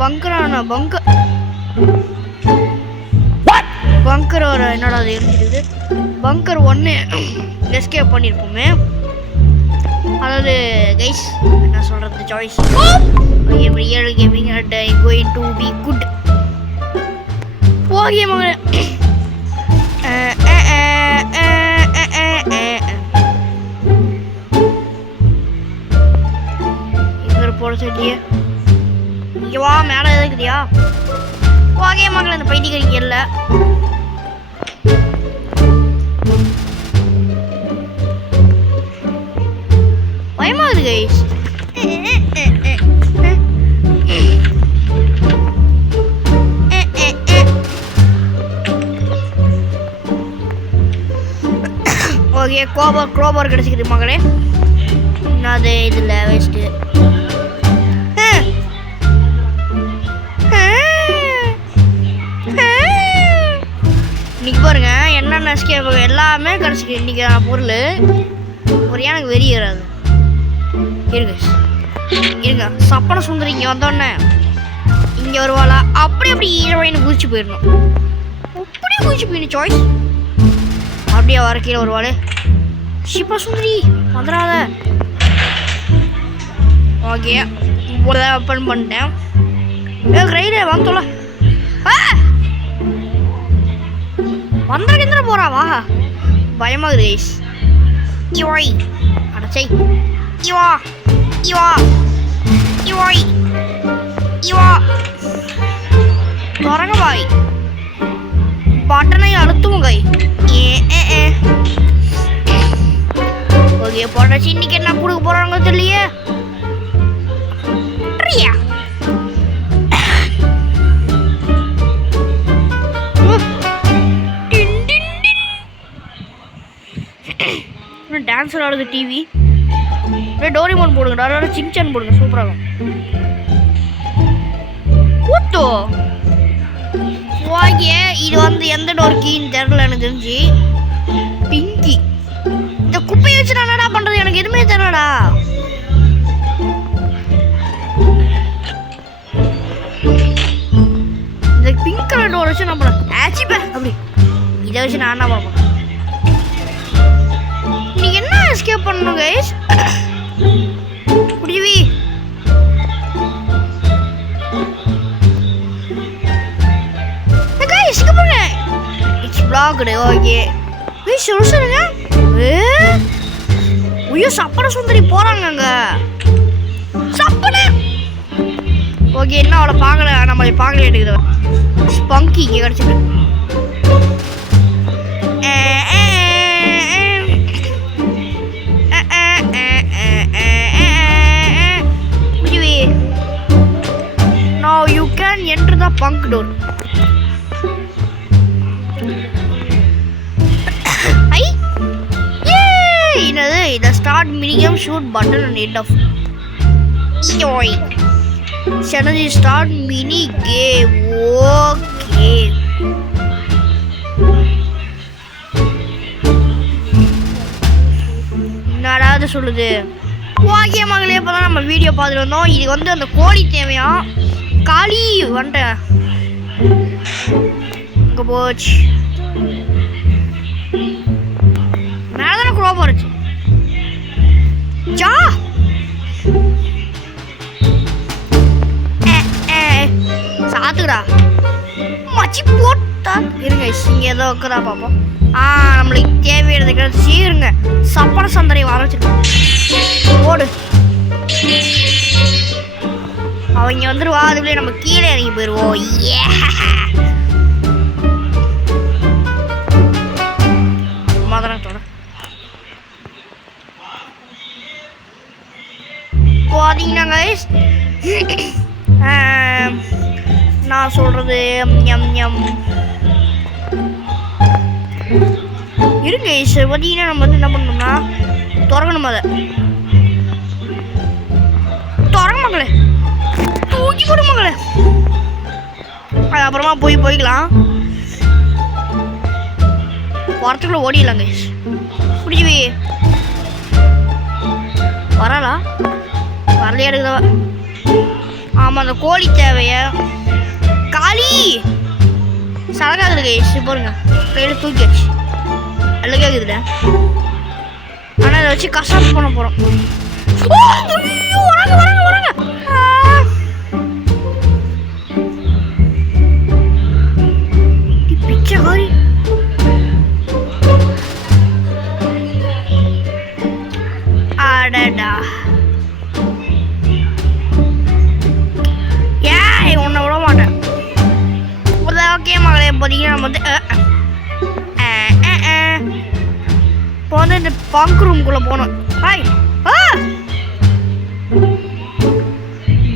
பங்கர் ஒரு என்னடா அது இருக்குது. பங்கர் 1 எஸ்கேப் பண்ணியிருப்போமே. அதாவது கைஸ் என்ன சொல்கிறது choice real gaming at going to be good. Okay மகளே, இங்கே போட சொல்லியே இங்கே வா, மேலே இருக்குதியா? ஓகே மகளே, அந்த பைத்தியக்காரிங்க இல்லை. பயமாகுது கைஸ். ஓகே, க்ரோபார் கிடச்சிக்குது மகளே. அது இதில் வேஸ்ட்டு. இன்னைக்கு பாருங்க என்னென்ன எஸ்கேப் எல்லாமே கிடச்சிக்கு. இன்னைக்கு பொருள் ஒரு எனக்கு வெறியறாது. இருங்க சப்பன சுந்தரி இங்கே வந்தோடனே இங்கே வருவாளா? அப்படி ஈரவாயின்னு குதிச்சு போயிடணும். அப்படியே குதிச்சு போயிடணும் சாய்ஸ். அப்படியே வர கீழே வருவாளே. ஷிப்பா சுந்தரி வந்துடாத. ஓகே, ஓப்பன் பண்ணிட்டேன். ரைடே வாங்க சொல்ல வந்துட போறா. வா, பயமாகுது கைஸ். இவாய் அடச்சை இவா இவா இவாய் இவா தொடங்க பாய். பட்டனை அழுத்துவோங்க. ஓகே போட்டாச்சு. இன்னைக்கு என்ன கொடுக்க போறாங்க தெரியலையே. டான்ஸ் ஆடுது டிவி. டோரிமோன் போடுங்க, அதாவது சின்சான் போடுங்க, சூப்பராகும். ஊத்தோ ஓகே, இது வந்து எந்த டோர் கீன்னு தெரியல எனக்கு தெரிஞ்சு. பிங்கி இந்த குப்பையை வச்சு நான் என்னடா பண்றது? எனக்கு எதுவுமே தெரியலடா. இந்த பிங்க் கலர் டோர் வச்சு நான் பண்ண ஆச்சிப்ப அப்படி இதை வச்சு நான் என்ன பண்ண? நீங்க என்ன எஸ்கேப் பண்ணணும் கைஸ்? குடிவி கைஸ் இங்க போங்க. It's blocked. ஓகே கைஸ் சொல்லுங்க. ஐயோ சப்பன சுந்தரி போறாங்க சப்பன. ஓகே, என்ன அவளை பார்க்கல, நம்மளை பார்க்கல. எடுக்குது ஸ்பங்கி இங்கே கிடச்சிட்டு. Now you can enter the punk door. என்னது இந்த start minigame shoot button and end of channel start mini game. Okay என்னடாது சொல்லுது. ஓகே மகளே, இப்போதான் நம்ம வீடியோ பார்த்துட்டு வந்தோம். இது வந்து அந்த கோழி தேவையா? காளி வந்துட்டேன். இங்கே போச்சு. மேலே குரோபா இருந்துச்சு. ஜா சாத்துடா மச்சி போட்டா. இருங்க இங்கே ஏதோ இருக்குதா பார்ப்போம். நம்மளுக்கு தேவையானது கிடச்சி. இருங்க சப்பன சந்தரை வர வச்சிருக்கோம். ஓடு, அவங்க வந்துடுவா. அதுக்குள்ளே நம்ம கீழே இறங்கி போயிடுவோம். மதனத்தோட பார்த்தீங்கன்னா கைஸ், நான் சொல்றது இருங்க கைஸ். பார்த்தீங்கன்னா நம்ம வந்து என்ன பண்ணணும்னா திறக்கணும். அதை திறக்க மகளே, தூக்கி போடு மகளே. அது அப்புறமா போய்க்கலாம். வரத்துக்குள்ள ஓடிடலாம் கைஸ். குடிச்சுவி வரலா வரலையா இருக்குதா? ஆமாம் அந்த கோழி தேவையா காளி சடகாகுது கைஸ் பாருங்க கையில் தூக்கியாச்சு எல்லாம் கேட்குதுல ஆனால் அதை வச்சு கசாப்பு பண்ண போகிறோம் வராங்க வராங்க வராங்க பிச்சை காரி அடடா ஏன் உன்னை விட மாட்டேன் ஓகே மகளே இப்போதைக்கு நம்ம வந்து இப்போ வந்து இந்த பங்க் ரூம்குள்ளே போகணும் hi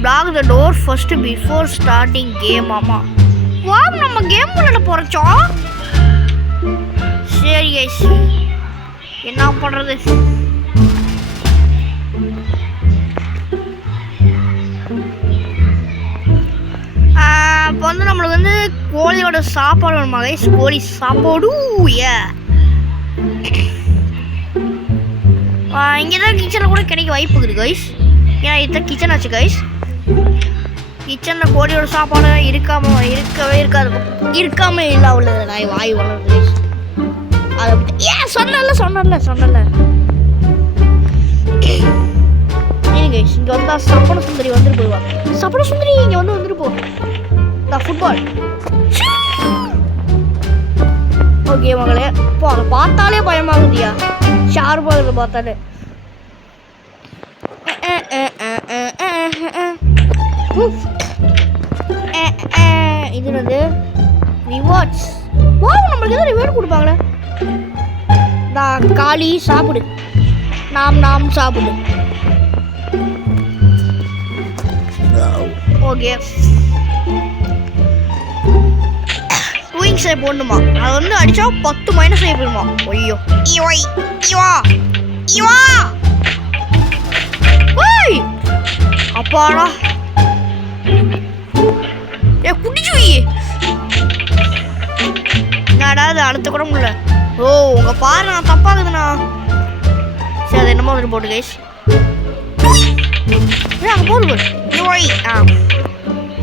block the door first before starting game ஆமாம் வா நம்ம கேம் விளையாட போகிறோம் சரி கைஸ் என்ன பண்ணுறது இப்போ வந்து நம்மளுக்கு வந்து கோழியோட சாப்பாடு வேணுமா கைஸ் கோழி சாப்பாடு இங்கே தான் கிச்சனில் கூட கிடைக்க வாய்ப்பு இருக்குது கைஸ் ஏன்னா இதுதான் கிச்சன் ஆச்சு கைஸ் கிச்சனில் கோழியோட சாப்பாடு இருக்கவே இருக்காம இல்லை உள்ளது நான் வாய் வளருது கைஸ் அதை ஏன் சொன்னல கைஸ் இங்கே வந்தா சப்பன சுந்தரி வந்துட்டு போடுவா சப்பன சுந்தரி இங்கே வந்துட்டு போ இந்த ஃபுட்பால் ஓகே மகளே இப்போ அதை பார்த்தாலே பயமாகுதியா ஷார்பாக பார்த்தாலே இது வந்து ரிவார்ட்ஸ் வா நம்மளுக்கு எதாவது ரிவார்டு கொடுப்பாங்களே காளி சாப்பிடு நாம் சாப்பிடு ஓகே டூயிங் சைட் போடணுமா அது வந்து அடிச்சா 10 மைனஸ் ஆகி போயிடுமா ஐயோ இவா அப்பாடா ஏ குடிச்சு என்னடா அது அழுத்த கூட முடியல ஓ உங்க பாரு நான் தப்பாகுதுண்ணா சரி அது என்னமோ வந்துட்டு போட்டு கைஸ் அங்கே போடு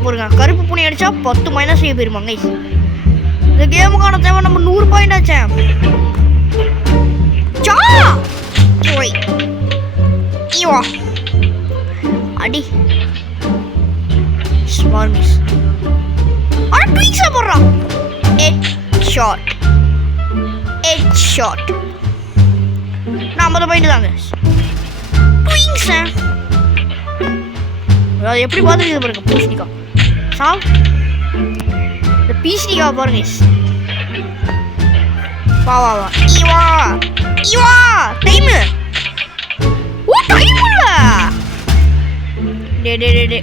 போடுங்க கருப்பு பூனை அடிச்சா 10 மைனஸ் ஆகி போயிருமா கைஸ் இந்த கேமுக்கான தேவை நம்ம 100 பாயிண்ட் ஆச்சேன் அடி ஸ்மால் மிஸ் ஆனால் ட்விங்ஸாக போடுறான் ஹெட் ஷாட் நான் 50 பாயிண்ட் தாங்க ட்விங்ஸா அது எப்படி பார்த்துருக்கு பாருங்க பூசணிக்கா சாவ் இந்த பீசணிக்கா பாருங்க வா இவா டைமு ஓ டைம் இல்ல டே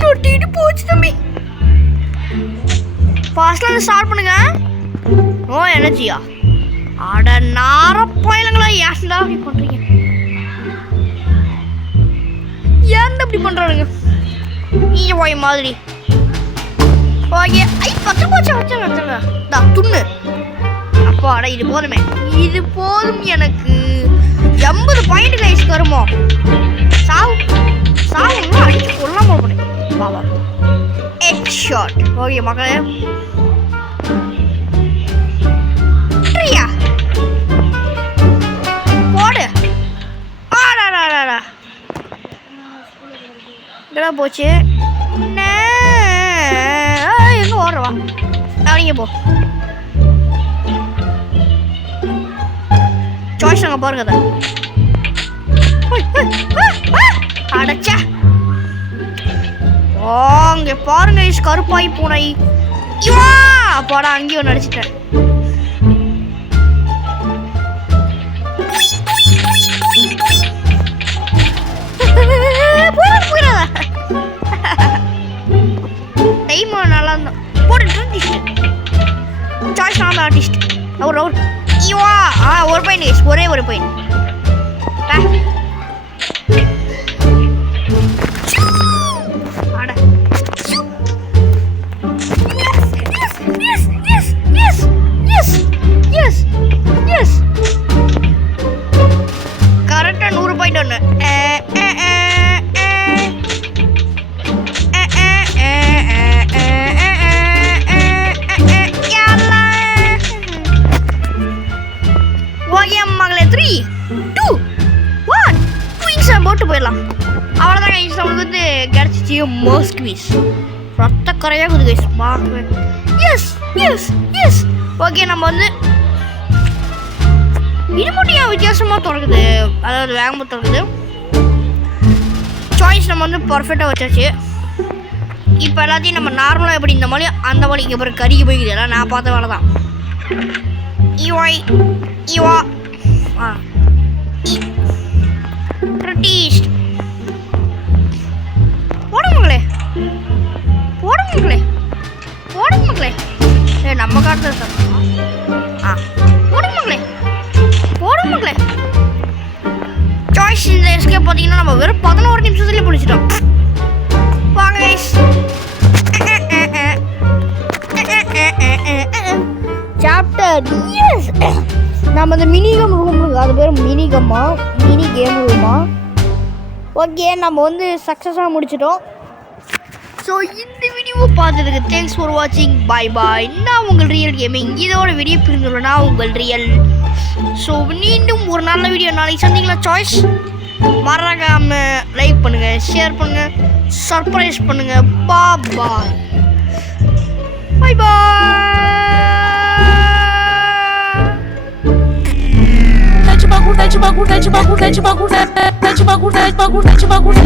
நோட்டிட்டு போச்சு தம்பி ஃபாஸ்ட்ல ஸ்டார்ட் பண்ணுங்க ஓ எனர்ஜியா அட நாரப்பயலங்களா ஏன்டா அப்படி பண்றீங்க ஏன் அப்படி பண்றானுங்க நீங்க போய் மாதிரி ஓகே ஐ 10 போச்சு வச்சுங்க துண்ணு அப்பாடா இது போதும் எனக்கு 80 பாயிண்ட் கைஸ் வருமோ சாவு அடிச்சு கொல்லாம போனேன் பாவா ஹெட் ஷாட் ஓகே மக்களே போடு ஆடாடாடா இதெல்லாம் போச்சு எங்க ஓடுறவா அப்படிங்க போ சாய்ஸ் அங்கே பாருங்க அதை அடைச்சா அங்கே பாருங்க கருப்பாய் பூனை அப்பாடா அங்கேயும் ஒன்று அடிச்சிட்டேன் டைம் நல்லா இருந்தோம் போட்டு சாய்ஸ் நான் ஆர்டிஸ்ட் அவர் ஒரு பாயிண்ட் ஒரே ஒரு பாயிண்ட் கரெக்டாக 100 பாயிண்ட் ஒன்று அவ்வளோதான் கைஸ், நம்மளுக்கு வந்து கிடச்சிச்சு மோஸ்க்வீஸ். ரத்த கரையாக இருக்குது கைஸ் பார்க்கவே. S S S. ஓகே, நம்ம வந்து இது மட்டும் வித்தியாசமாக திறக்குது, அதாவது வேகமாக திறக்குது. சாய்ஸ் நம்ம வந்து பர்ஃபெக்டாக வச்சாச்சு. இப்போ எல்லாத்தையும் நம்ம நார்மலாக எப்படி இந்த மாதிரி அந்த மாதிரி இங்கே பிறகு கறிக்கு போய்க்குது. எல்லாம் நான் பார்த்த வேலை தான். இவாய் இவா டீஸ்ட் போடுங்களே போடுங்களே போடுங்களே. நம்ம காட்டுறது சார். போடுங்களே போடுங்களே. சாய்ஸ் இந்த எஸ்கேப் பார்த்தீங்கன்னா நம்ம வெறும் 11 நிமிஷத்துலேயே பிடிச்சிட்டோம். வாங்க கைஸ். Chapter S. நம்ம இந்த மினி கேம் ரூம் இருக்குது, அது பேர் மினி கேம் ரூமா. ஓகே, நம்ம வந்து சக்ஸஸாக முடிச்சிட்டோம். ஸோ இந்த வீடியோவை பார்த்ததுக்கு தேங்க்ஸ் ஃபார் வாட்சிங். பாய் பாய். நான் உங்கள் ரியல் கேமிங். இதோட வீடியோ பிரிந்துள்ளனா உங்கள் ரியல். ஸோ மீண்டும் ஒரு நல்ல வீடியோ நாளைக்கு சந்திக்கலாம். சாய்ஸ் மறக்காம லைக் பண்ணுங்கள், ஷேர் பண்ணுங்கள், சர்ப்ரைஸ் பண்ணுங்கள். பாய் பாய் பாய். Dá de bagulho, dá de bagulho, dá de bagulho, dá de bagulho, dá de bagulho, dá de bagulho, dá de bagulho.